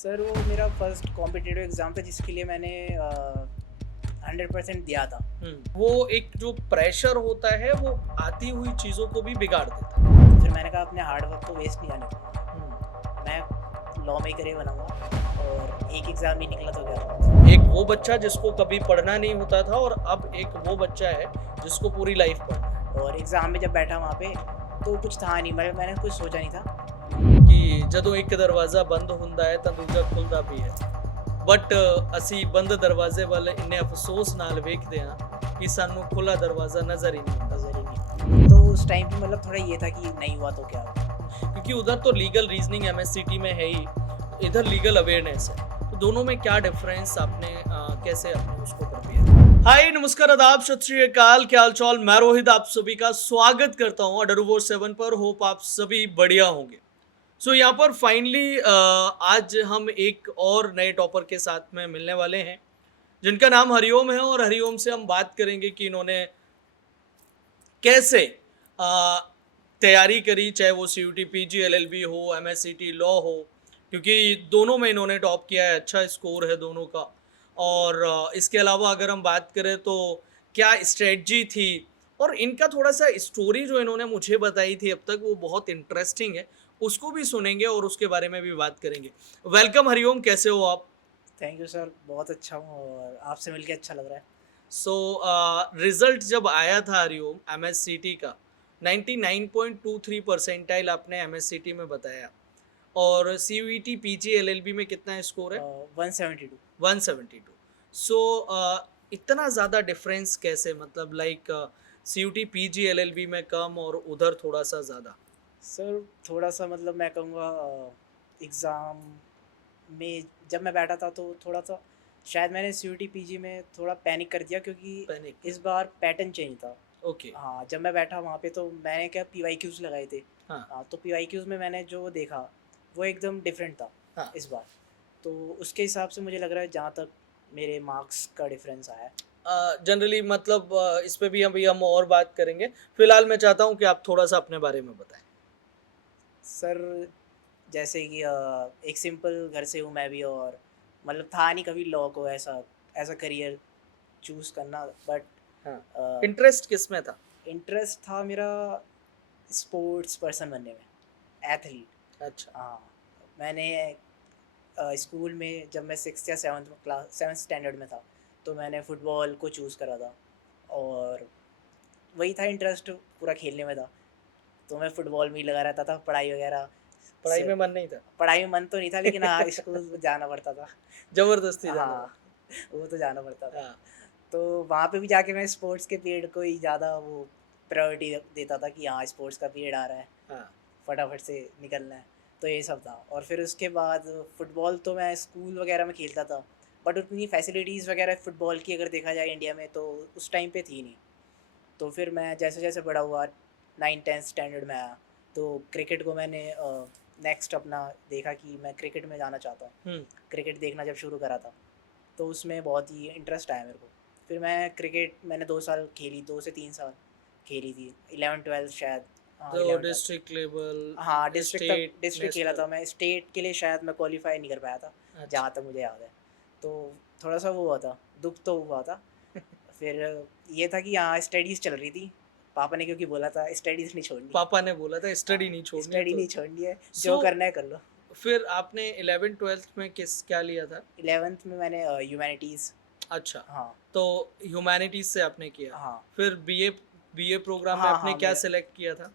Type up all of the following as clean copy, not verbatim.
Sir वो मेरा first competitive exam था जिसके लिए मैंने 100% दिया था। वो एक जो प्रेशर होता है वो आती हुई चीज़ों को भी बिगाड़ देता है। तो फिर मैंने कहा अपने हार्ड वर्क को वेस्ट नहीं जाने दूँगा। मैं लॉ में ही करियर बनाऊँगा और एक एग्ज़ाम नहीं निकला तो क्या। एक वो बच्चा जिसको कभी पढ़ना नहीं होता था और अब एक वो बच्चा है जिसको पूरी लाइफ पढ़ना है। और एग्ज़ाम में जब बैठा वहाँ पे तो कुछ था नहीं, मतलब मैंने कुछ सोचा नहीं था। कि ਜਦੋਂ ਇੱਕ ਦਰਵਾਜ਼ਾ ਬੰਦ ਹੁੰਦਾ ਹੈ ਤਾਂ ਦੂਜਾ ਖੁੱਲਦਾ ਵੀ ਹੈ। ਬਟ ਅਸੀਂ ਬੰਦ ਦਰਵਾਜ਼ੇ ਵੱਲ ਇੰਨੇ ਅਫਸੋਸ ਨਾਲ ਵੇਖਦੇ ਹਾਂ ਕਿ ਸਾਨੂੰ ਖੁੱਲਾ ਦਰਵਾਜ਼ਾ ਨਜ਼ਰ ਹੀ ਨਹੀਂ ਆਉਂਦਾ। नज़र ही नहीं, तो उस टाइम पे मतलब थोड़ा ये था कि नहीं हुआ तो क्या हुआ। क्योंकि उधर तो लीगल रीजनिंग एमएससीटी में है ही, इधर लीगल अवेयरनेस है। तो दोनों में क्या डिफरेंस आपने कैसे आपने उसको प्रिपेयर। हाय नमस्कार आदाब सत श्री अकाल, क्या हाल चाल। मैं रोहित आप सभी का स्वागत करता हूँ अडरूवोर 7 पर। होप आप सभी बढ़िया होंगे। सो यहाँ पर फाइनली आज हम एक और नए टॉपर के साथ में मिलने वाले हैं जिनका नाम हरिओम है, और हरिओम से हम बात करेंगे कि इन्होंने कैसे आ, तैयारी करी, चाहे वो सीयूटी पीजी एलएलबी हो, एमएससीटी लॉ हो, क्योंकि दोनों में इन्होंने टॉप किया है, अच्छा स्कोर है दोनों का। और इसके अलावा अगर हम बात करें तो क्या स्ट्रेटजी थी, और इनका थोड़ा सा स्टोरी जो इन्होंने मुझे बताई थी अब तक वो बहुत इंटरेस्टिंग है, उसको भी सुनेंगे और उसके बारे में भी बात करेंगे। वेलकम हरिओम, कैसे हो आप? थैंक यू सर, बहुत अच्छा हूँ और आपसे मिलके अच्छा लग रहा है। सो रिजल्ट जब आया था हरिओम एमएससीटी का, 99.23 परसेंटाइल आपने एमएससीटी में बताया, और सीयूईटी पीजी एलएलबी में कितना स्कोर है? 172। 172। सो इतना ज़्यादा डिफरेंस कैसे, मतलब लाइक सीयूटी पीजी एलएलबी में कम और उधर थोड़ा सा ज़्यादा? सर थोड़ा सा मतलब मैं कहूँगा एग्ज़ाम में जब मैं बैठा था तो थोड़ा सा शायद मैंने सीयूटी पीजी में थोड़ा पैनिक कर दिया क्योंकि पैनिक। इस बार पैटर्न चेंज था। ओके। हाँ, जब मैं बैठा वहाँ पे तो मैंने क्या पीवाईक्यूज़ लगाए थे। हाँ। हाँ, तो पीवाईक्यूज़ में मैंने जो देखा वो एकदम डिफरेंट था हाँ। इस बार। तो उसके हिसाब से मुझे लग रहा है जहाँ तक मेरे मार्क्स का डिफरेंस आया है। जनरली मतलब इस पे भी अभी हम और बात करेंगे। फिलहाल मैं चाहता हूँ कि आप थोड़ा सा अपने बारे में बताएं। सर जैसे कि एक सिंपल घर से हूँ मैं भी, और मतलब था नहीं कभी लॉ को ऐसा एज अ करियर चूज़ करना, हाँ। बट इंटरेस्ट किस में था? इंटरेस्ट था मेरा स्पोर्ट्स पर्सन बनने में, एथलीट। अच्छा। हाँ, मैंने स्कूल में जब मैं 6th या 7th स्टैंडर्ड में था तो मैंने फ़ुटबॉल को चूज़ करा था, और वही था इंटरेस्ट पूरा खेलने में था। तो मैं फ़ुटबॉल में ही लगा रहता था, पढ़ाई वगैरह पढ़ाई से में मन नहीं था? पढ़ाई में मन तो नहीं था, लेकिन हाँ, स्कूल जाना पड़ता था। ज़बरदस्ती जाना हाँ, पड़ा। वो तो जाना पड़ता था। हाँ। तो वहाँ पे भी जाके मैं स्पोर्ट्स के पीरियड को ही ज़्यादा वो प्रायोरिटी देता था कि हाँ, स्पोर्ट्स का पीरियड आ रहा है, हाँ। फटाफट से निकलना है। तो ये सब था, और फिर उसके बाद फ़ुटबॉल तो मैं स्कूल वगैरह में खेलता था, बट उतनी फैसिलिटीज़ वगैरह फ़ुटबॉल की अगर देखा जाए इंडिया में तो उस टाइम पे थी नहीं। तो फिर मैं जैसे-जैसे बड़ा हुआ, 9th-10th स्टैंडर्ड में आया, तो क्रिकेट को मैंने नेक्स्ट अपना देखा कि मैं क्रिकेट में जाना चाहता हूँ। हुँ। क्रिकेट देखना जब शुरू करा था, तो उसमें बहुत ही इंटरेस्ट आया मेरे को। फिर मैं क्रिकेट मैंने 2 साल खेली, 2 से 3 साल खेली थी। 11th-12th शायद, हाँ, तो 11th-12th। डिस्ट्रिक्ट लेवल, हाँ, डिस्ट्रिक्ट तक स्टेट, डिस्ट्रिक्ट खेला नेशनल। था मैं, स्टेट के लिए शायद मैं क्वालीफाई नहीं कर पाया था, अच्छा। जहाँ तक मुझे याद है। तो थोड़ा-सा वो हुआ था, दुःख तो हुआ था। फिर ये था कि हाँ, स्टडीज़ चल रही थी। पापा ने क्योंकि बोला था स्टडीज़ नहीं छोड़नी। पापा ने बोला था स्टडी हाँ, नहीं छोड़नी है स्टडी तो। नहीं छोड़नी है, सो जो करना है कर लो। फिर आपने 11th-12th में किस क्या लिया था? 11th में मैंने ह्यूमैनिटीज़। अच्छा। हाँ, तो ह्यूमैनिटीज़ से आपने किया। हाँ। फिर बीए बीए प्रोग्राम में हाँ, आपने हाँ, क्या मेरा सेलेक्ट किया था?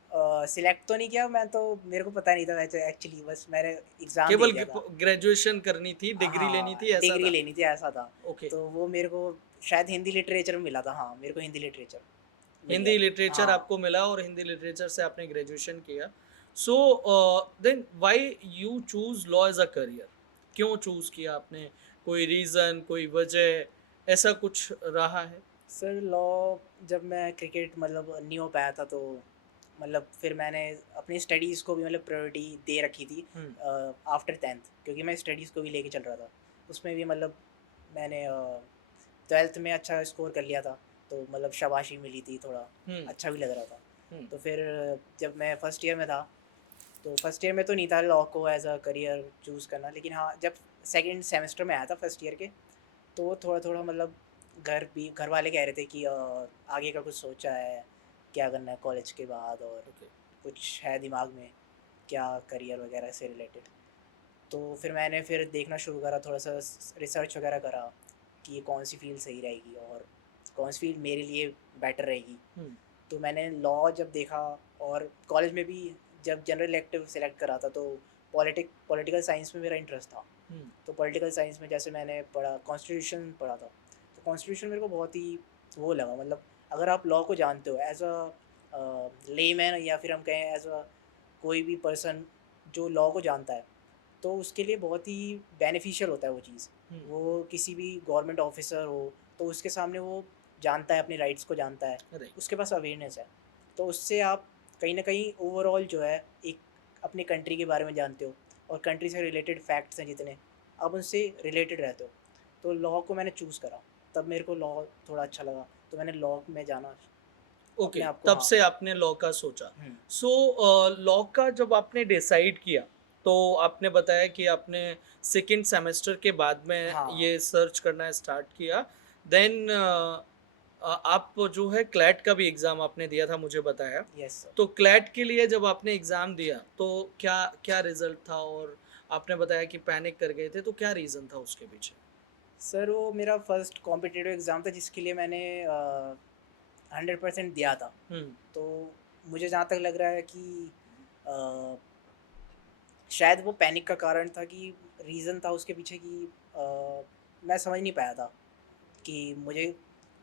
सिलेक्ट तो नहीं किया मैं तो, मेरे को पता नहीं था वैसे एक्चुअली, बस मैंने एग्ज़ाम दे केवल दिया था। ग्रेजुएशन करनी थी, डिग्री लेनी हाँ, थी, ऐसा डिग्री था? लेनी थी ऐसा था। ओके। तो वो मेरे को शायद हिंदी लिटरेचर में मिला था, हाँ, मेरे को हिंदी लिटरेचर मिल गया हिंदी था। लिटरेचर हाँ, आपको मिला और हिंदी लिटरेचर से आपने ग्रेजुएशन किया। So then why you choose law as a career? क्यों चूज़ किया आपने? कोई रीज़न, कोई वजह, ऐसा कुछ रहा है? सर लॉ जब मैं क्रिकेट मतलब नहीं हो पाया था तो मतलब फिर मैंने अपनी स्टडीज़ को भी मतलब प्रायोरिटी दे रखी थी हुँ। आफ्टर 10th, क्योंकि मैं स्टडीज़ को भी लेके चल रहा था। उसमें भी मतलब मैंने 12th में अच्छा स्कोर कर लिया था, तो मतलब शाबाशी मिली थी, थोड़ा हुँ। अच्छा भी लग रहा था। हुँ। तो फिर जब मैं फर्स्ट ईयर में था, तो फर्स्ट ईयर में तो नहीं था लॉ को एज़ अ करियर चूज़ करना, लेकिन हाँ, जब सेकंड सेमेस्टर में आया था फर्स्ट ईयर के। तो थोड़ा थोड़ा मतलब घर वाले कह रहे थे कि आगे का कुछ सोचा है, क्या करना है कॉलेज के बाद, और ओके। कुछ है दिमाग में क्या करियर वगैरह से रिलेटेड। तो फिर मैंने फिर देखना शुरू करा, थोड़ा सा रिसर्च वगैरह करा कि ये कौन सी फील्ड सही रहेगी और कौन सी फील्ड मेरे लिए बेटर रहेगी। हम्म। तो मैंने लॉ जब देखा, और कॉलेज में भी जब जनरल इलेक्टिव सेलेक्ट करा था, तो पॉलिटिकल साइंस में मेरा इंटरेस्ट था। हम्म। तो पॉलिटिकल साइंस में जैसे मैंने पढ़ा, कॉन्स्टिट्यूशन पढ़ा था, तो कॉन्स्टिट्यूशन मेरे को बहुत ही वो लगा। मतलब अगर आप लॉ को जानते हो एज अ लेमैन, या फिर हम कहें एज अ कोई भी पर्सन जो लॉ को जानता है, तो उसके लिए बहुत ही बेनिफिशियल होता है वो चीज़। हम्म। वो किसी भी गवर्नमेंट ऑफिसर हो, तो उसके सामने वो जानता है, अपने राइट्स को जानता है, राइट। उसके पास अवेयरनेस है। तो उससे आप कहीं ना कहीं ओवरऑल जो है एक अपने कंट्री के बारे में जानते हो, और कंट्री से रिलेटेड फैक्ट्स हैं जितने, आप उनसे रिलेटेड रहते हो। तो लॉ को मैंने चूज़ करा, तब मेरे को लॉ थोड़ा अच्छा लगा, तो मैंने लॉ में जाना ओके, अपने आप को। तब हाँ। से आपने लॉ का सोचा। हम्म। सो लॉ का जब आपने डिसाइड किया, तो आपने बताया कि आपने सेकंड सेमेस्टर के बाद में हाँ। ये सर्च करना स्टार्ट किया। देन आप जो है क्लैट का भी एग्ज़ाम आपने दिया था, मुझे बताया। Yes sir. तो क्लैट के लिए जब आपने एग्ज़ाम दिया, तो क्या क्या रिजल्ट था? और आपने बताया कि पैनिक कर गए थे, तो क्या रीज़न था उसके पीछे? सर वो मेरा फर्स्ट कॉम्पिटिटिव एग्ज़ाम था, जिसके लिए मैंने 100% दिया था। हम्म। तो मुझे जहाँ तक लग रहा है कि अ, शायद वो पैनिक का कारण था, कि रीज़न था उसके पीछे कि मैं समझ नहीं पाया था कि मुझे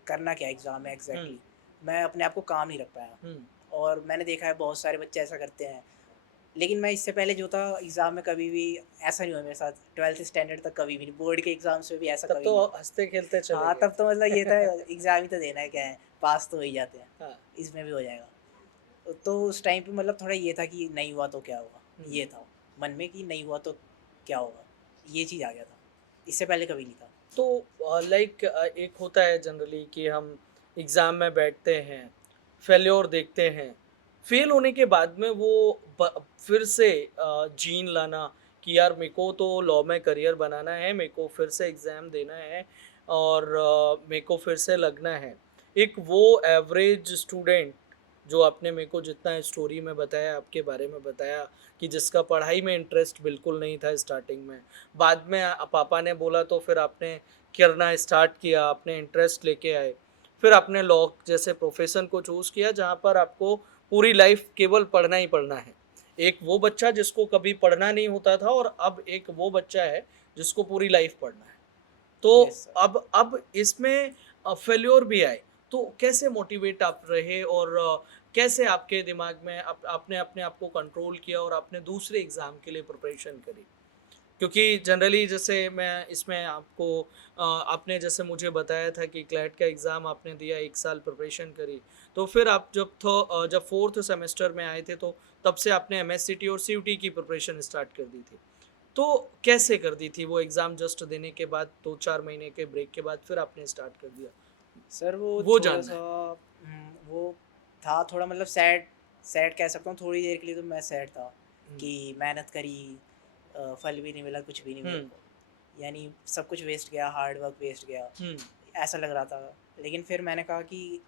करना क्या एग्ज़ाम में हम्म। एग्जैक्टली। मैं अपने आप को काम नहीं रख पाया। हम्म। और मैंने देखा है बहुत सारे बच्चे ऐसा करते हैं, लेकिन मैं इससे पहले जो था एग्ज़ाम में कभी भी ऐसा नहीं हुआ मेरे साथ। 12th स्टैंडर्ड तक कभी भी नहीं, बोर्ड के एग्ज़ाम्स में भी ऐसा तब कभी तो नहीं। हंसते खेलते चले हाँ, तब तो मतलब ये था, गए। एग्ज़ाम ही तो देना है, क्या है, पास तो हो ही जाते हैं, हाँ। इसमें भी हो जाएगा। तो उस टाइम पे मतलब थोड़ा ये था कि नहीं हुआ तो क्या होगा, हम्म। ये था मन में कि नहीं हुआ तो क्या होगा, ये चीज़ आ गया था। इससे पहले कभी नहीं था। तो लाइक एक होता है जनरली कि हम एग्ज़ाम में बैठते हैं, फेल्योर देखते हैं, फेल होने के बाद में वो फिर से जीन लाना कि यार मेरे को तो लॉ में करियर बनाना है, मेरे को फिर से एग्ज़ाम देना है, और मेरे को फिर से लगना है। एक वो एवरेज स्टूडेंट जो आपने मेरे को जितना स्टोरी में बताया, आपके बारे में बताया कि जिसका पढ़ाई में इंटरेस्ट बिल्कुल नहीं था स्टार्टिंग में, बाद में पापा ने बोला तो फिर आपने करना स्टार्ट किया, अपने इंटरेस्ट लेके आए, फिर आपने लॉ जैसे प्रोफेशन को चूज़ किया जहाँ पर आपको पूरी लाइफ केवल पढ़ना ही पढ़ना है। एक वो बच्चा जिसको कभी पढ़ना नहीं होता था, और अब एक वो बच्चा है जिसको पूरी लाइफ पढ़ना है। तो यस सर। अब इसमें फेल्योर भी आए, तो कैसे मोटिवेट आप रहे? और कैसे आपके दिमाग में आपने अपने आप को कंट्रोल किया और आपने दूसरे एग्ज़ाम के लिए प्रिपरेशन करी? क्योंकि जनरली जैसे मैं इसमें आपको आपने जैसे मुझे बताया था कि क्लैट का एग्ज़ाम आपने दिया, 1 साल प्रिपरेशन करी। तो फिर आप जब 4th सेमेस्टर में आए थे, तो तब से आपने एमएससीटी और सीयूटी की प्रिपरेशन स्टार्ट कर दी थी। तो कैसे कर दी थी? वो एग्ज़ाम जस्ट देने के बाद 2-4 महीने के ब्रेक के बाद फिर आपने स्टार्ट कर दिया? सर वो वो थोड़ा जानना सा है। वो था थोड़ा, मतलब सैड सैड कह सकता हूँ। थोड़ी देर के लिए तो मैं सैड था हुँ। कि मेहनत करी, फल भी नहीं मिला, कुछ भी नहीं हुँ। मिला, यानी सब कुछ वेस्ट गया, हार्ड वर्क वेस्ट गया, हुँ। ऐसा लग रहा था। लेकिन फिर मैंने कहा कि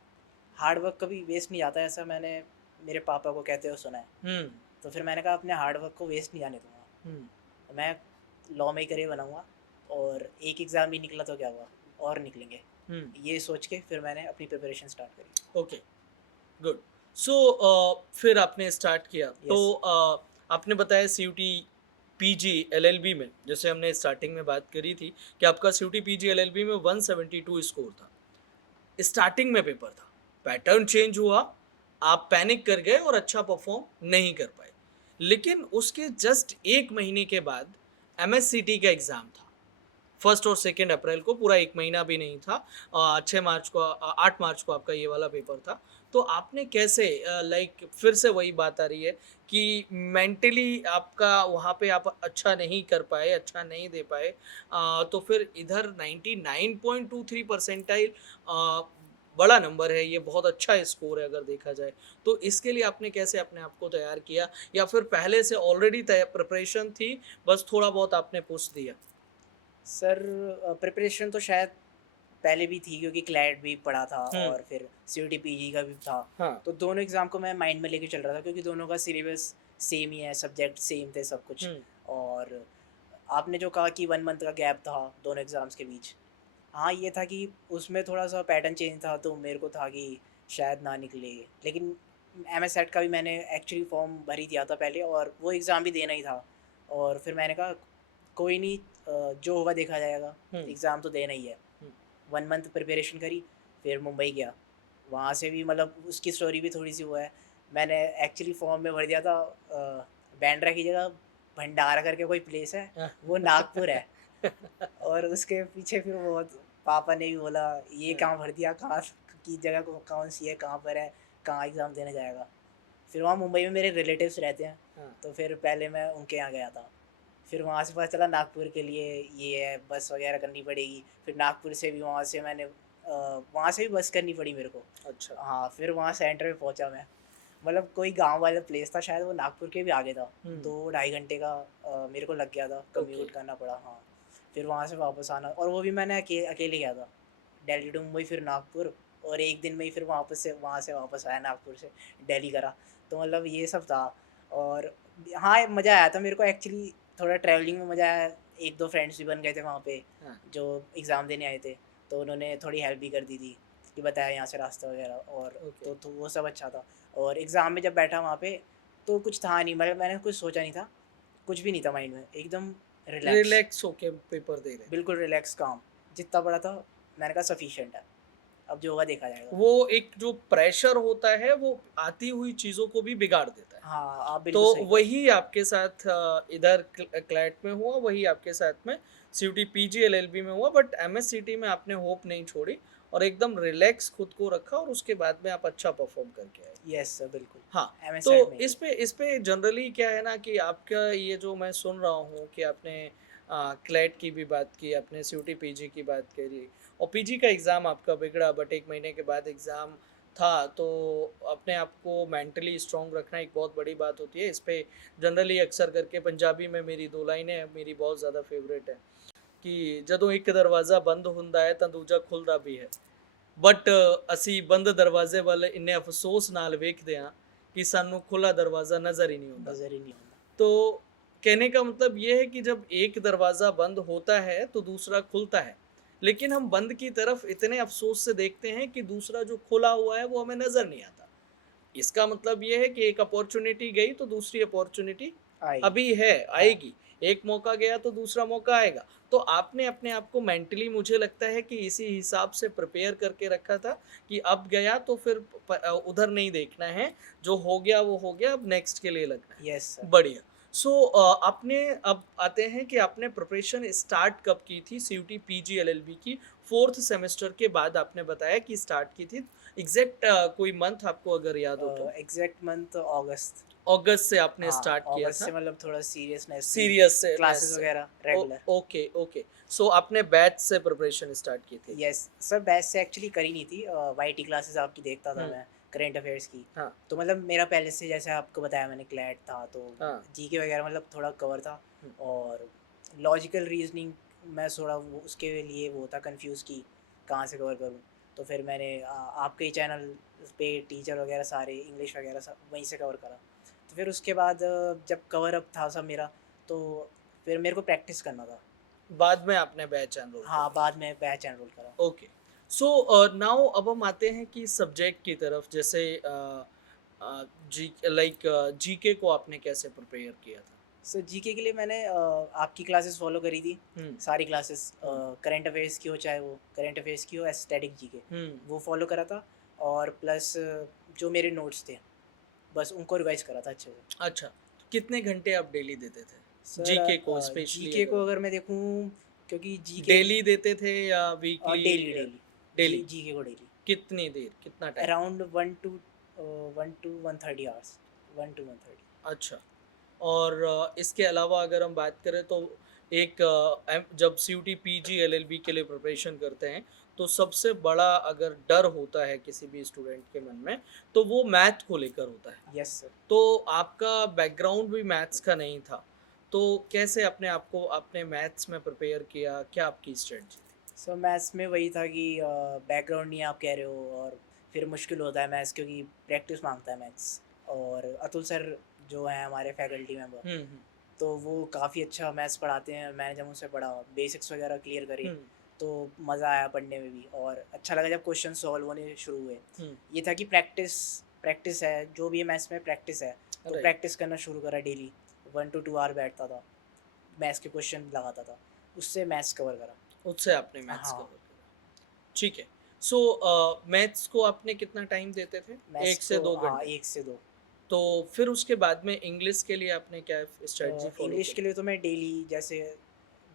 हार्ड वर्क कभी वेस्ट नहीं जाता, ऐसा मैंने मेरे पापा को कहते हुए सुना है। हुँ। तो फिर मैंने कहा अपने हार्ड वर्क को वेस्ट नहीं जाने दूंगा, हुँ। तो मैं लॉ में ही करियर बनाऊंगा, और एक एग्ज़ाम नहीं निकला तो क्या हुआ, और निकलेंगे। हुँ। ये सोच के फिर मैंने अपनी प्रिपरेशन स्टार्ट करी। Okay, good. सो फिर आपने स्टार्ट किया, तो यस। आपने बताया सीयूटी पीजी एलएलबी में, जैसे हमने स्टार्टिंग में बात करी थी कि आपका सीयूटी पीजी एलएलबी में 172 स्कोर था। स्टार्टिंग में पेपर था, पैटर्न चेंज हुआ, आप पैनिक कर गए और अच्छा परफॉर्म नहीं कर पाए। लेकिन उसके जस्ट 1 महीने के बाद एमएससीटी का एग्ज़ाम था। 1 और 2 अप्रैल को, पूरा 1 महीना भी नहीं था। 6 मार्च को 8 मार्च को आपका ये वाला पेपर था। तो आपने कैसे लाइक फिर से वही बात आ रही है कि मेंटली आपका वहाँ पे आप अच्छा नहीं कर पाए, अच्छा नहीं दे पाए। तो फिर इधर 99.23 परसेंटाइल अ, बड़ा नंबर है, ये बहुत अच्छा स्कोर है अगर देखा जाए। तो इसके लिए आपने कैसे अपने आप को तैयार किया, या फिर पहले से ऑलरेडी प्रिपरेशन थी, बस थोड़ा बहुत आपने पुश दिया? सर प्रिपरेशन तो शायद पहले भी थी क्योंकि क्लैट भी पढ़ा था और फिर सीयूटी पीजी का भी था। हाँ। तो दोनों एग्ज़ाम को मैं माइंड में लेके चल रहा था क्योंकि दोनों का सिलेबस सेम ही है, सब्जेक्ट सेम थे सब कुछ। हुँ, और आपने जो कहा कि 1 मंथ का गैप था दोनों एग्ज़ाम्स के बीच। हाँ, ये था कि उसमें थोड़ा-सा पैटर्न चेंज था तो मेरे को था कि शायद ना निकले। लेकिन एमएस-सेट का भी मैंने एक्चुअली फॉर्म भर ही दिया था पहले और वो एग्ज़ाम भी देना ही था। और फिर मैंने कहा कोई नहीं, जो होगा देखा जाएगा, हुँ, एग्ज़ाम तो देना ही है। हुँ। 1 मंथ प्रिपरेशन करी, फिर मुंबई गया। वहाँ से भी मतलब उसकी स्टोरी भी थोड़ी-सी वो है। मैंने एक्चुअली फॉर्म में भर दिया था बांद्रा की जगह भंडारा करके कोई प्लेस है, वो नागपुर है। और उसके पीछे फिर बहुत पापा ने भी बोला ये हाँ, कहाँ भर दिया, कहाँ की जगह कौन सी है, कहाँ पर है, कहाँ एग्ज़ाम देने जाएगा। फिर वहाँ मुंबई में मेरे रिलेटिव्स रहते हैं, हाँ, तो फिर पहले मैं उनके यहाँ गया था। फिर वहाँ से पता चला नागपुर के लिए ये है, बस वगैरह करनी पड़ेगी। फिर नागपुर से भी वहाँ से मैंने वहाँ से भी बस करनी पड़ी मेरे को। अच्छा। हाँ, फिर वहाँ सेंटर में पहुँचा मैं। मतलब कोई गाँव वाला प्लेस था, शायद वो नागपुर के भी आगे था। हुँ, 2 ढाई घंटे का मेरे को लग गया था, ओके, कम्यूट करना पड़ा। हाँ, फिर वहाँ से वापस आना और वो भी मैंने अकेले गया था। दिल्ली टू मुंबई फिर नागपुर और 1 दिन में ही फिर वहाँ से वापस आया नागपुर से दिल्ली करा। तो मतलब ये सब था। और हाँ, मज़ा आया था मेरे को एक्चुअली, थोड़ा ट्रैवलिंग में मज़ा आया। 1-2 फ्रेंड्स भी बन गए थे वहाँ पे, हाँ, जो एग्ज़ाम देने आए थे। तो उन्होंने थोड़ी हेल्प भी कर दी थी कि बताया यहाँ से रास्ता वगैरह। और ओके। तो वो सब अच्छा था। और एग्ज़ाम में जब बैठा वहाँ पे तो कुछ था नहीं, मतलब मैंने कुछ सोचा नहीं था, कुछ भी नहीं था माइंड में, एकदम रिलैक्स, रिलैक्स होके पेपर दे रहे थे। बिल्कुल रिलैक्स काम। जितना पड़ा था मैंने कहा सफिशिएंट है, अब जो होगा देखा जाएगा। वो एक जो प्रेशर होता है वो आती हुई चीज़ों को भी बिगाड़ देता है। हाँ, आप तो बिल्कुल सही कह रहे वही आपके साथ इधर क्लैट में हुआ, वही आपके साथ में सीयूटी पीजी एलएलबी में हुआ, बट एमएससीटी में आपने होप नहीं छोड़ी और एकदम रिलैक्स खुद को रखा और उसके बाद में आप अच्छा परफॉर्म करके आए। हो। यस सर, बिल्कुल। हाँ, एमएस तो साइड में ही है। इस पे जनरली क्या है ना कि आपका ये जो मैं सुन रहा हूँ कि आपने क्लैट की भी बात की, आपने सीयूटी पीजी की बात करी और पीजी का एग्ज़ाम आपका बिगड़ा बट 1 महीने के बाद एग्ज़ाम था, तो अपने आप को मेंटली स्ट्रॉन्ग रखना एक बहुत बड़ी बात होती है। इस पे जनरली अक्सर करके पंजाबी में मेरी 2 लाइनें हैं, मेरी बहुत ज़्यादा फ़ेवरेट है कि ਜਦੋਂ ਇੱਕ ਦਰਵਾਜ਼ਾ ਬੰਦ ਹੁੰਦਾ ਹੈ ਤਾਂ ਦੂਜਾ ਖੁੱਲਦਾ ਵੀ ਹੈ। ਬਟ ਅਸੀਂ ਬੰਦ ਦਰਵਾਜ਼ੇ ਵੱਲ ਇੰਨੇ ਅਫਸੋਸ ਨਾਲ ਵੇਖਦੇ ਹਾਂ कि सानू खुला दरवाज़ा नज़र ही नहीं होता। नज़र ही नहीं होता। तो कहने का मतलब ये है कि जब एक दरवाज़ा बंद होता है तो दूसरा खुलता है, लेकिन हम बंद की तरफ इतने अफसोस से देखते हैं कि दूसरा जो खुला हुआ है वो हमें नज़र नहीं आता। इसका मतलब ये है कि एक अपॉर्चुनिटी गई तो दूसरी अपॉर्चुनिटी आएगी। अभी है, हाँ। आएगी। एक मौका गया तो दूसरा मौका आएगा। तो आपने अपने आप को मेंटली मुझे लगता है कि इसी हिसाब से प्रिपेयर करके रखा था कि अब गया तो फिर उधर नहीं देखना है, जो हो गया वो हो गया, अब नेक्स्ट के लिए लगना है। Yes sir. बढ़िया। सो आपने अब आते हैं कि आपने प्रिपरेशन स्टार्ट कब की थी सीयूटी पीजी एलएलबी की? 4th सेमेस्टर के बाद आपने बताया कि स्टार्ट की थी। एग्ज़ैक्ट कोई मंथ आपको अगर याद हो तो? एग्जैक्ट मंथ अगस्त। अगस्त से आपने हाँ, स्टार्ट किया अगस्त था? से मतलब थोड़ा सीरियसनेस थी, सीरियसनेस क्लासेस से। वगैरह or regular. Okay, okay. So आपने बैच से प्रिपरेशन स्टार्ट की थी? यस सर, बैच से एक्चुअली करी नहीं थी। वाईटी क्लासेस आपकी देखता था हुँ, मैं, करेंट अफेयर्स की। हाँ, तो मतलब मेरा पहले से, जैसे आपको बताया मैंने, क्लैट था तो हाँ, जीके वगैरह मतलब थोड़ा कवर था। हुँ, और लॉजिकल रीजनिंग मैं थोड़ा वो उसके लिए वो था कंफ्यूज कि कहाँ से कवर करूँ। तो फिर मैंने आपके ही चैनल पे टीचर वगैरह सारे इंग्लिश वगैरह सब वहीं से कवर करा। तो फिर उसके बाद जब कवर अप था सब मेरा, तो फिर मेरे को प्रैक्टिस करना था। बाद में आपने बैच एनरोल कर हाँ, लिया। बाद में बैच एनरोल करा। ओके। सो नाउ अब हम आते हैं कि सब्जेक्ट की तरफ जैसे जी लाइक जीके को आपने कैसे प्रिपेयर किया था? सर जीके के लिए मैंने आपकी क्लासेस फॉलो करी थी, हुँ, सारी क्लासेस, हुँ, करंट अफेयर्स की हो, चाहे वो करंट अफेयर्स की हो, एस्थेटिक जीके, हुँ, वो फॉलो करा था। और प्लस जो मेरे नोट्स थे बस उनको रिवाइज करा था अच्छे से। अच्छा। कितने घंटे आप डेली देते थे? सर जीके को स्पेशली जीके अगर को अगर मैं देखूँ, क्योंकि जीके डेली देते थे या weekly? Daily daily daily? GK को डेली कितनी देर, कितना time? Around 1 to 1:30 hours, 1 to 1:30। अच्छा। और इसके अलावा अगर हम बात करें तो एक जब सीयूटी पीजी एलएलबी के लिए प्रिपरेशन करते हैं तो सबसे बड़ा अगर डर होता है किसी भी स्टूडेंट के मन में तो वो मैथ को लेकर होता है। Yes sir. तो आपका बैकग्राउंड भी मैथ्स का नहीं था। तो कैसे अपने आप को आपने मैथ्स में प्रिपेयर किया, क्या आपकी स्ट्रेटजी थी? सो मैथ्स में वही था कि बैकग्राउंड नहीं आप कह रहे हो, और फिर मुश्किल होता है मैथ्स क्योंकि प्रैक्टिस मांगता है मैथ्स। और अतुल सर जो हैं हमारे फैकल्टी मेंबर, हुँ। तो वो काफ़ी अच्छा मैथ्स पढ़ाते हैं। मैंने जब उनसे पढ़ा, बेसिक्स वगैरह क्लियर करी, हुँ, तो मज़ा आया पढ़ने में भी, और अच्छा लगा जब क्वेश्चन सॉल्व होने शुरू हुए। हुँ, ये था कि प्रैक्टिस प्रैक्टिस है, जो भी है मैथ्स में प्रैक्टिस है। तो राइट। प्रैक्टिस करना शुरू करा डेली, 1 to 2 आवर बैठता था, मैथ्स के क्वेश्चन लगाता था, उससे मैथ्स कवर करा। उससे आपने मैथ्स हाँ, कवर करा। ठीक है। सो मैथ्स को आपने कितना टाइम देते थे? मैथ्स 1 से को 2 हाँ, घंटे। 1 से 2। तो फिर उसके बाद में इंग्लिश के लिए आपने क्या स्ट्रेटजी फॉलो इंग्लिश के करी? लिए तो मैं डेली, जैसे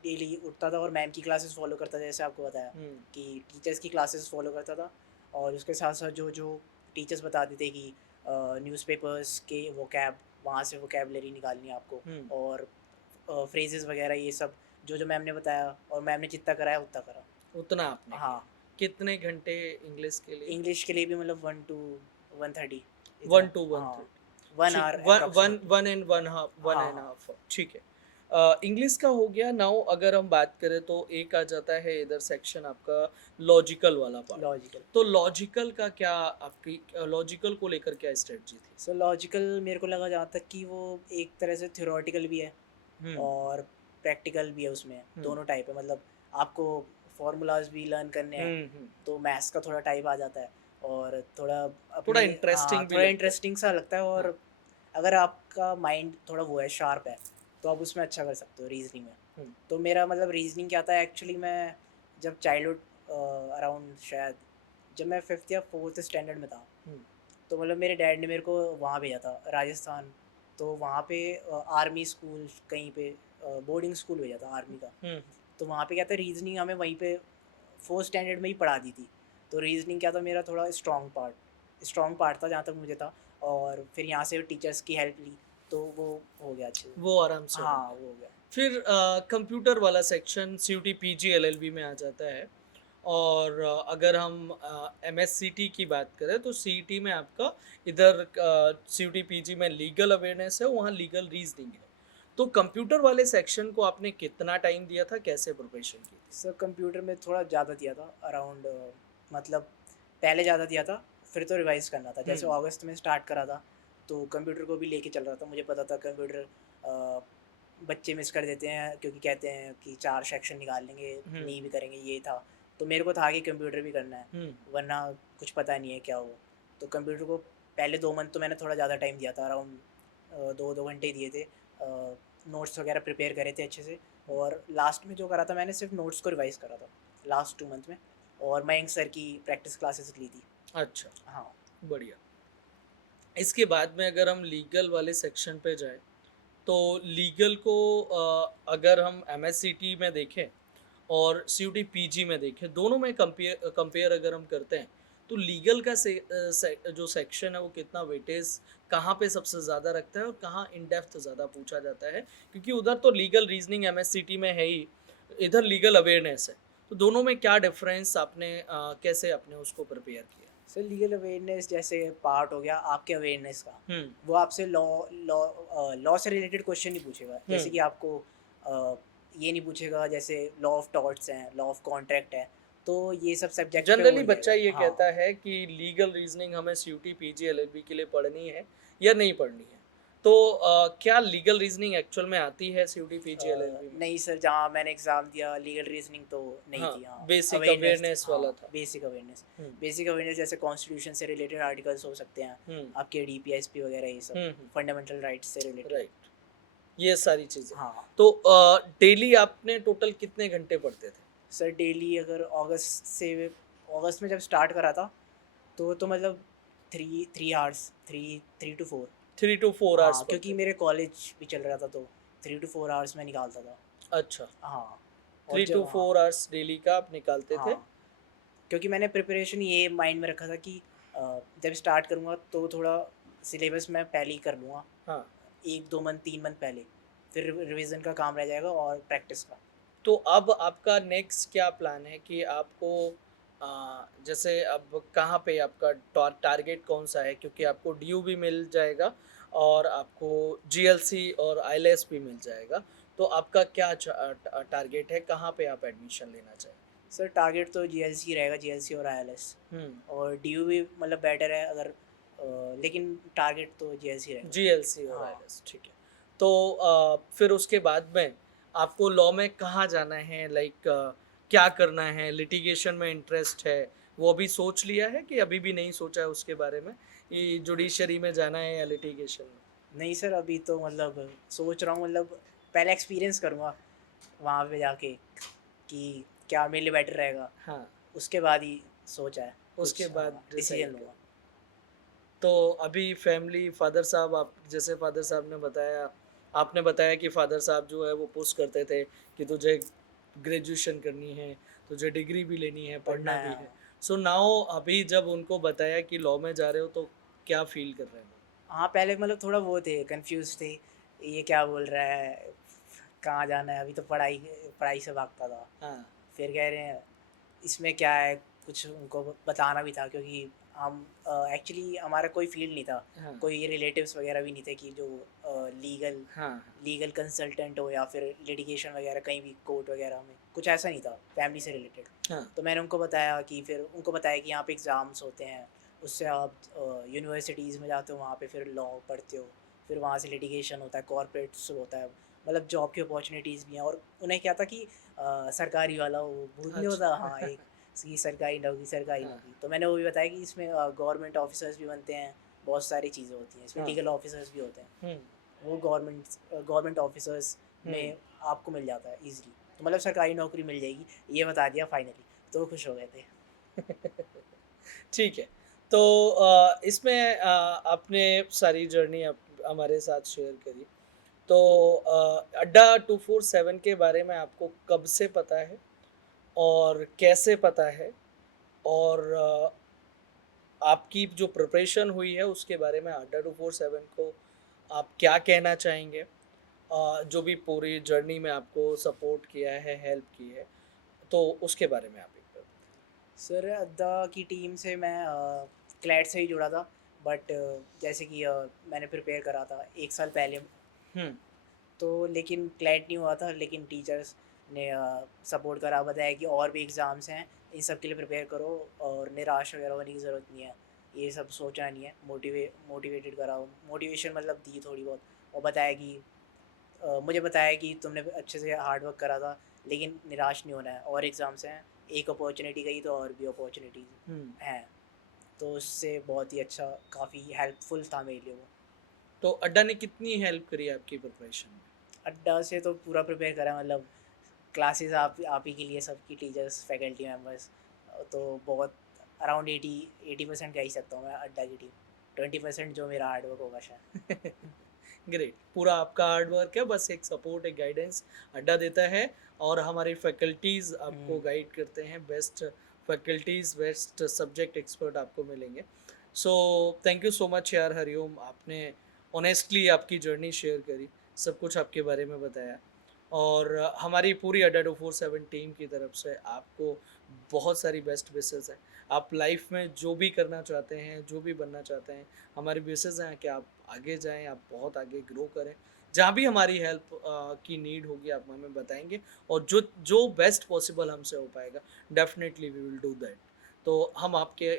डेली उठता था और मैम की क्लासेस फॉलो करता था, जैसे आपको बताया हुँ, कि टीचर्स की क्लासेस फॉलो करता था। और उसके साथ साथ जो जो टीचर्स बताते थे कि न्यूज़पेपर्स के वोकैब, वहाँ से वोकैबलरी निकालनी है आपको, हुँ, और फ्रेजेस वगैरह ये सब जो जो मैम ने बताया, और मैम ने जितना कराया उतना करा। उतना आपने किया। हाँ, कितने घंटे इंग्लिश के लिए? इंग्लिश के लिए भी मतलब 1 to 1:30 इतना। 1 टू हाँ, 1:30। 1 आवर ठीक, 1 अप्रॉक्सीमेटली। 1 एंड 1 हाफ 1 हाँ एंड हाँ। हाफ ठीक है। इंग्लिश का हो गया। नाउ अगर हम बात करें तो एक आ जाता है इधर सेक्शन आपका लॉजिकल वाला पार्ट। लॉजिकल। तो लॉजिकल का क्या आपकी लॉजिकल को लेकर क्या स्ट्रेटजी थी? सो लॉजिकल मेरे को लगा जहाँ तक कि वो एक तरह से थ्योरेटिकल भी है हुँ, और प्रैक्टिकल भी है, उसमें हुँ, दोनों टाइप है। मतलब आपको फार्मूलाज भी लर्न करने हैं, हुँ। तो मैथ्स का थोड़ा टाइप आ जाता है, और थोड़ा थोड़ा अपने, हाँ, इंटरेस्टिंग भी थोड़ा लगता है। इंटरेस्टिंग सा लगता है। हाँ, और अगर आपका माइंड थोड़ा वो है, शार्प है, तो आप उसमें अच्छा कर सकते हो रीजनिंग में। हुँ, तो मेरा मतलब रीजनिंग क्या था एक्चुअली, मैं जब चाइल्डहुड अराउंड शायद जब मैं 5th या 4th स्टैंडर्ड में था, हुँ, तो मतलब मेरे डैड ने मेरे को वहाँ भेजा था राजस्थान। तो वहाँ पे आर्मी स्कूल, कहीं पे बोर्डिंग स्कूल भेजा था आर्मी का। हुँ, तो वहाँ पे क्या था, रीजनिंग हमें वहीं पे 4th स्टैंडर्ड में ही पढ़ा दी थी। तो रीजनिंग क्या था, मेरा थोड़ा स्ट्रॉन्ग पार्ट था जहाँ तक मुझे था। और फिर यहाँ से टीचर्स की हेल्प ली, तो वो हो गया अच्छे से। वो आराम से हो हाँ, गया। वो हो गया। फिर कंप्यूटर वाला सेक्शन सीयूटी पीजी एलएलबी में आ जाता है। और अगर हम एमएससीटी की बात करें तो सीईटी में आपका इधर सीयूटी पीजी में लीगल अवेयरनेस है, वहाँ लीगल रीजनिंग है। तो कंप्यूटर वाले सेक्शन को आपने कितना टाइम दिया था, कैसे प्रिपरेशन की थी? सर कंप्यूटर में थोड़ा ज़्यादा दिया था, अराउंड, मतलब पहले ज़्यादा दिया था, फिर तो रिवाइज़ करना था। जैसे हम्म अगस्त में स्टार्ट करा था, तो कंप्यूटर को भी लेके चल रहा था। मुझे पता था कंप्यूटर बच्चे मिस कर देते हैं क्योंकि कहते हैं कि 4 सेक्शन निकाल लेंगे, नहीं भी हम्म करेंगे, ये था। तो मेरे को था कि कंप्यूटर भी करना है, हम्म वरना कुछ पता नहीं है क्या हो। तो कंप्यूटर को पहले 2 मंथ तो मैंने थोड़ा ज़्यादा टाइम दिया था, अराउंड 2 2 घंटे दिए थे। नोट्स वगैरह प्रिपेयर करे थे अच्छे से। और लास्ट में जो करा था, मैंने सिर्फ नोट्स को रिवाइज़ करा था लास्ट 2 मंथ में। और मयंक सर की प्रैक्टिस क्लासेस ली थी। अच्छा, हाँ। बढ़िया। इसके बाद में अगर हम लीगल वाले सेक्शन पे जाएं तो लीगल को अगर हम एमएससीटी में देखें और सीयूटी पीजी में देखें, दोनों में कंपेयर कंपेयर अगर हम करते हैं तो लीगल का जो सेक्शन है वो कितना वेटेज कहाँ पे सबसे ज़्यादा रखता है और कहाँ इन डेप्थ ज़्यादा पूछा जाता है, क्योंकि उधर तो लीगल रीजनिंग एमएससीटी में है ही, इधर लीगल अवेयरनेस है। तो दोनों में क्या डिफरेंस आपने कैसे आपने उसको प्रिपेयर किया? सर लीगल अवेयरनेस जैसे पार्ट हो गया आपके अवेयरनेस का, हम्म वो आपसे लॉ लॉ लॉ से रिलेटेड क्वेश्चन नहीं पूछेगा। जैसे हम्म कि आपको ये नहीं पूछेगा, जैसे लॉ ऑफ टॉर्ट्स हैं, लॉ ऑफ कॉन्ट्रैक्ट है, तो ये सब सब्जेक्ट पे वो जनरली नहीं बच्चा आएगा। ये हाँ। कहता है कि लीगल रीजनिंग हमें सीयूटी पीजी एलएलबी के लिए पढ़नी है या नहीं पढ़नी है। तो क्या लीगल रीजनिंग एक्चुअल में आती है सीयूटी पीजी एलएलबी में? नहीं सर, जहाँ मैंने एग्ज़ाम दिया लीगल रीजनिंग तो नहीं हाँ, थी। हाँ, बेसिक अवेयरनेस थी। अवेयरनेस हाँ, वाला था। Basic awareness. Hmm basic awareness जैसे कॉन्स्टिट्यूशन से रिलेटेड आर्टिकल्स हो सकते हैं, हम्म आपके डीपीएसपी वगैरह, ये सब फंडामेंटल राइट्स से रिलेटेड। राइट, ये सारी चीज़ें। हाँ। तो डेली आपने टोटल कितने घंटे पढ़ते थे? सर डेली अगर अगस्त में जब स्टार्ट करा था, तो मतलब 3 3 आवर्स, 3 3 to 4। 3 to 4 आवर्स हाँ, क्योंकि पढ़ते थे। मेरे कॉलेज भी चल रहा था, तो 3 to 4 आवर्स में निकालता था। अच्छा, हाँ। और थ्री जब टू हाँ फोर आवर्स डेली का आप निकालते थे। हाँ, क्योंकि मैंने प्रिपरेशन ये माइंड में रखा था कि जब स्टार्ट करूँगा तो थोड़ा सिलेबस मैं पहले ही कर लूँगा, हाँ, 1 2 मंथ 3 मंथ पहले। फिर रिवीजन का काम रह जाएगा और प्रैक्टिस का। तो अब आपका नेक्स्ट क्या प्लान है कि आपको जैसे अब कहाँ पे आपका टारगेट कौन सा है, क्योंकि आपको ड्यू भी मिल जाएगा और आपको जीएलसी और आईएलएस भी मिल जाएगा। तो आपका क्या टारगेट है, कहाँ पे आप एडमिशन लेना चाहें? सर टारगेट तो जीएलसी रहेगा, जीएलसी और आईएलएस। और डीयू भी मतलब बेटर है अगर लेकिन टारगेट तो जीएलसी रहेगा। जीएलसी और हाँ आईएलएस, ठीक है। तो फिर उसके बाद में आपको लॉ में कहाँ जाना है, लाइक क्या करना है, लिटिगेशन में इंटरेस्ट है, वो अभी सोच लिया है कि अभी भी नहीं सोचा है उसके बारे में, ये जुडिशरी में जाना है या लिटिगेशन में? नहीं सर, अभी तो मतलब सोच रहा हूँ, मतलब पहले एक्सपीरियंस करूँगा वहाँ पे जाके कि क्या मेरे लिए बेटर रहेगा, हाँ, उसके बाद ही सोचा है उसके कुछ। बाद हाँ, डिसाइड डिसीजन कर। लूँगा। तो अभी फैमिली, फादर साहब, आप जैसे फादर साहब ने बताया, आपने बताया कि फादर साहब जो है वो पुश करते थे कि तुझे ग्रेजुएशन करनी है, तुझे डिग्री भी लेनी है, पढ़ना पढ़ना है भी है। हाँ। सो नाउ अभी जब उनको बताया कि लॉ में जा रहे हो तो क्या फील कर रहे हैं वो? हाँ, पहले मतलब थोड़ा वो थे, कंफ्यूज थे, ये क्या बोल रहा है, कहाँ जाना है, अभी तो पढ़ाई पढ़ाई से भागता था। हाँ, फिर कह रहे हैं इसमें क्या है, कुछ उनको बताना भी था क्योंकि हम एक्चुअली हमारा कोई फील्ड नहीं था, हाँ, कोई रिलेटिव्स वगैरह भी नहीं थे कि जो लीगल हाँ, लीगल कंसल्टेंट हो या फिर लिटिगेशन वगैरह कहीं भी कोर्ट वगैरह में, कुछ ऐसा नहीं था फैमिली से रिलेटेड। हाँ, तो मैंने उनको बताया कि फिर उनको बताया कि यहाँ पे एग्ज़ाम्स होते हैं, उससे आप यूनिवर्सिटीज़ में जाते हो, वहाँ पे फिर लॉ पढ़ते हो, फिर वहाँ से लिटिगेशन होता है, कॉर्पोरेट्स होता है, मतलब जॉब की अपॉर्चुनिटीज़ भी हैं। और उन्हें क्या था कि सरकारी वाला वो भूत नहीं अच्छा, होता, हाँ एक कि सरकारी नौकरी, सरकारी हाँ, नौकरी। तो मैंने वो भी बताया कि इसमें गवर्नमेंट ऑफिसर्स भी बनते हैं, बहुत सारी चीज़ें होती हैं इसमें, हाँ, लीगल ऑफिसर्स भी होते हैं, हुँ, वो गवर्नमेंट ऑफिसर्स हुँ। में आपको मिल जाता है ईज़िली। तो मतलब सरकारी नौकरी मिल जाएगी, ये बता दिया फाइनली, तो वो खुश हो गए थे। ठीक है। तो इसमें आपने सारी जर्नी आप हमारे साथ शेयर करी। तो अड्डा 247 के बारे में आपको कब से पता है और कैसे पता है? और आपकी जो प्रिपरेशन हुई है उसके बारे में अड्डा 247 को आप क्या कहना चाहेंगे? जो भी पूरी जर्नी में आपको सपोर्ट किया है, हेल्प की है, तो उसके बारे में आप एक बार सर अद्दा की टीम से मैं क्लैट से ही जुड़ा था, बट जैसे कि मैंने प्रिपेयर करा था 1 साल पहले, हुँ, तो लेकिन क्लैट नहीं हुआ था, लेकिन टीचर्स ने सपोर्ट करा, बताया कि और भी एग्ज़ाम्स हैं, इन सब के लिए प्रिपेयर करो और निराश वगैरह होने की ज़रूरत नहीं है, ये सब सोचना नहीं है, मोटिवेटेड कराओ, मोटिवेशन मतलब दी थोड़ी बहुत। और बताया कि मुझे बताया कि तुमने अच्छे से हार्ड वर्क करा था, लेकिन निराश नहीं होना है, और एग्ज़ाम्स हैं, एक अपॉर्चुनिटी गई तो और भी अपॉर्चुनिटीज़ हुँ। हैं। तो उससे बहुत ही अच्छा, काफ़ी हेल्पफुल था मेरे लिए वो। तो अड्डा ने कितनी हेल्प करी आपकी प्रिपरेशन में? अड्डा से तो पूरा प्रिपेयर करा, मतलब क्लासेस आप ही के लिए, सबकी टीचर्स, फैकल्टी मेंबर्स, तो बहुत अराउंड 80% कह ही सकता हूँ मैं अड्डा की टीम। 20% जो मेरा हार्ड वर्क होगा शायद। ग्रेट, पूरा आपका हार्ड वर्क है, बस एक सपोर्ट, एक गाइडेंस अड्डा देता है और हमारी फैकल्टीज़ आपको हुँ। गाइड करते हैं, best faculties, best subject expert आपको मिलेंगे। So thank you so much यार हरिओम, आपने ऑनेस्टली आपकी जर्नी शेयर करी, सब कुछ आपके बारे में बताया और हमारी पूरी अड्डा 247 टीम की तरफ से आपको बहुत सारी बेस्ट विशेज़ हैं। आप लाइफ में जो भी करना चाहते हैं, जो भी बनना चाहते हैं, हमारी विशेज़ हैं कि आप आगे जाएँ, आप बहुत आगे ग्रो करें। जहाँ भी हमारी हेल्प की नीड होगी आप हमें बताएँगे और जो जो बेस्ट पॉसिबल हमसे हो पाएगा, definitely we will do that. तो हम आपके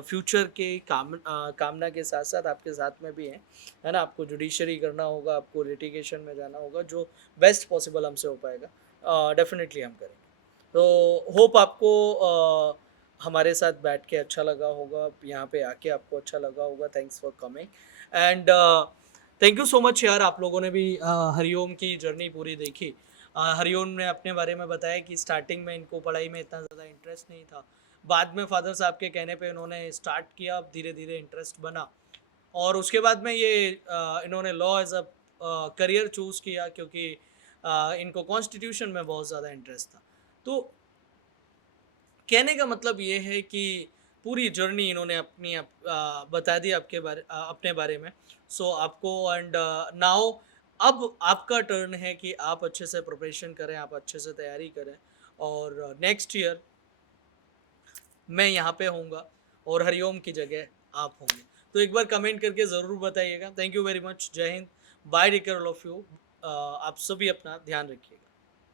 फ्यूचर के कामना के साथ-साथ आपके साथ में भी हैं, है ना? आपको जुडिशरी करना होगा, आपको लिटिगेशन में जाना होगा, जो बेस्ट पॉसिबल हमसे हो पाएगा डेफ़िनेटली हम करेंगे। तो होप आपको हमारे साथ बैठ के अच्छा लगा होगा, यहाँ पे आके आपको अच्छा लगा होगा। Thanks for coming and thank you so much यार, आप लोगों ने भी हरिओम की जर्नी पूरी देखी। हरिओम ने अपने बारे में बताया कि स्टार्टिंग में इनको पढ़ाई में इतना ज़्यादा इंटरेस्ट नहीं था। बाद में फादर साहब के कहने पे इन्होंने स्टार्ट किया, अब धीरे-धीरे इंटरेस्ट बना और उसके बाद में ये इन्होंने law as a career choose किया क्योंकि इनको कॉन्स्टिट्यूशन में बहुत ज़्यादा इंटरेस्ट था। तो कहने का मतलब ये है कि पूरी जर्नी इन्होंने अपनी बता दी अपने बारे में। सो आपको एंड नाउ अब आपका टर्न है कि आप अच्छे से प्रिपरेशन करें, आप अच्छे से तैयारी करें और नेक्स्ट ईयर मैं यहाँ पे होऊँगा और हरिओम की जगह आप होंगे। तो एक बार कमेंट करके ज़रूर बताइएगा। Thank you very much. जय हिंद। Bye take care all of you. आप सभी अपना ध्यान रखिए।